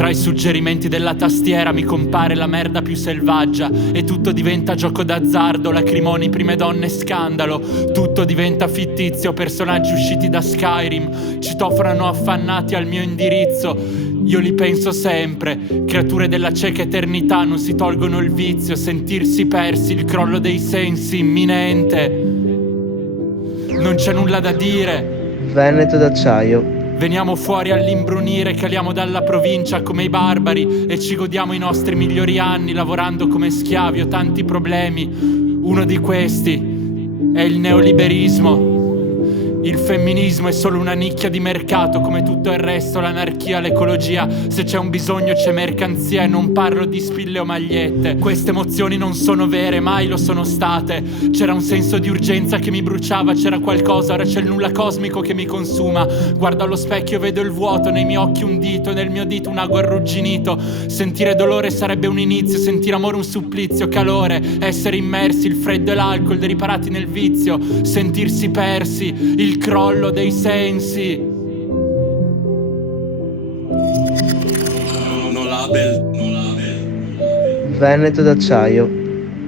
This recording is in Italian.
Tra i suggerimenti della tastiera mi compare la merda più selvaggia e tutto diventa gioco d'azzardo, lacrimoni, prime donne, scandalo. Tutto diventa fittizio, personaggi usciti da Skyrim citofonano affannati al mio indirizzo. Io li penso sempre, creature della cieca eternità non si tolgono il vizio, sentirsi persi, il crollo dei sensi imminente. Non c'è nulla da dire. Veneto d'acciaio. Veniamo fuori all'imbrunire, caliamo dalla provincia come i barbari e ci godiamo i nostri migliori anni lavorando come schiavi. Ho tanti problemi, uno di questi è il neoliberismo. Il femminismo è solo una nicchia di mercato, come tutto il resto, l'anarchia, l'ecologia. Se c'è un bisogno c'è mercanzia e non parlo di spille o magliette. Queste emozioni non sono vere, mai lo sono state. C'era un senso di urgenza che mi bruciava, c'era qualcosa, ora c'è il nulla cosmico che mi consuma. Guardo allo specchio e vedo il vuoto, nei miei occhi un dito, nel mio dito un ago arrugginito. Sentire dolore sarebbe un inizio, sentire amore un supplizio, calore, essere immersi, il freddo e l'alcol, riparati nel vizio, sentirsi persi, il crollo dei sensi. Veneto d'acciaio.